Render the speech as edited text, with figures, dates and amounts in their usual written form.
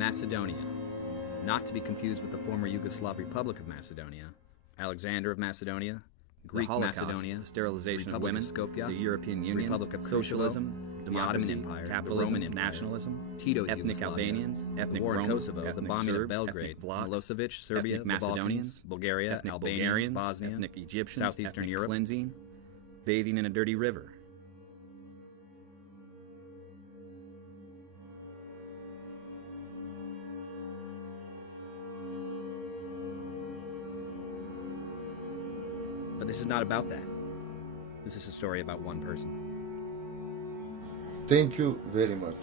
Macedonia, not to be confused with the former Yugoslav Republic of Macedonia, Alexander of Macedonia, Greek Macedonia, the sterilization of women, Skopje, the European Union, Republic of Socialism, the Ottoman Empire, capitalism, Roman nationalism, Tito's ethnic Albanians, ethnic war in Kosovo, the bombing of Belgrade, Milosevic, Serbia, ethnic Macedonians, Bulgaria, ethnic Bulgarians, Bosnia, ethnic Egyptians, Southeastern Europe, cleansing, bathing in a dirty river. But this is not about that. This is a story about one person. Thank you very much.